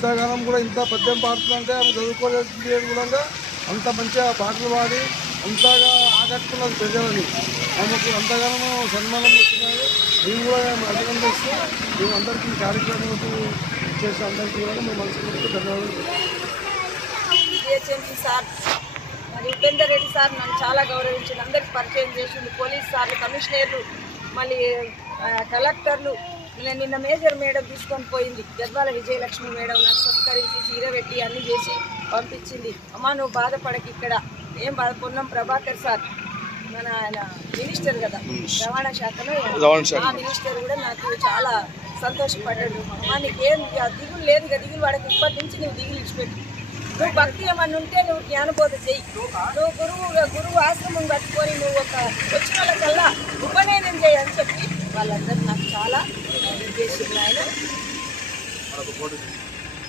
ఇంతగానం కూడా ఇంత పద్యం పాడుతుందంటే ఆమె చదువుకోలేదు కూడా అంత మంచిగా పాటలు పాడి అంతగా ఆకట్టుకున్నది ప్రజలని. ఆమెకు అంతగానో సన్మానం వస్తున్నారు. మేము కూడా అభినందిస్తూ మేము అందరికీ కార్యక్రమం చేసే అందరికీ కూడా మేము మనసుకు ధన్యవాదాలు. సార్ మరి ఉపేందర్ రెడ్డి సార్ నన్ను చాలా గౌరవించింది, అందరికి పరిచయం చేసింది. పోలీస్ సార్లు, కమిషనర్లు, మళ్ళీ కలెక్టర్లు. నిన్న మేజర్ మేడం తీసుకొని పోయింది, గద్వాల విజయలక్ష్మి మేడం. నాకు సత్కరించి చీర పెట్టి అన్నీ చేసి పంపించింది. అమ్మ నువ్వు బాధపడకి, ఇక్కడ ఏం బాధ. పొన్నం ప్రభాకర్ సార్ మన ఆయన మినిస్టర్ కదా, రవాణా శాఖలో ఆ మినిస్టర్ కూడా నాకు చాలా సంతోషపడ్డాడు. అమ్మ నీకేం దిగులు లేదు కదా, దిగులు వాడకి ఇప్పటి నుంచి నువ్వు దిగులు ఇచ్చిపెట్టు. నువ్వు భక్తి ఏమన్నా ఉంటే నువ్వు జ్ఞానబోధ చెయ్యి. నువ్వు గురువు ఆశ్రమం కట్టుకొని నువ్వు వచ్చిన వాళ్ళకల్లా ఉపనయనం చేయి అని చెప్పి వాళ్ళందరూ నాకు చాలా చేసింది ఆయన.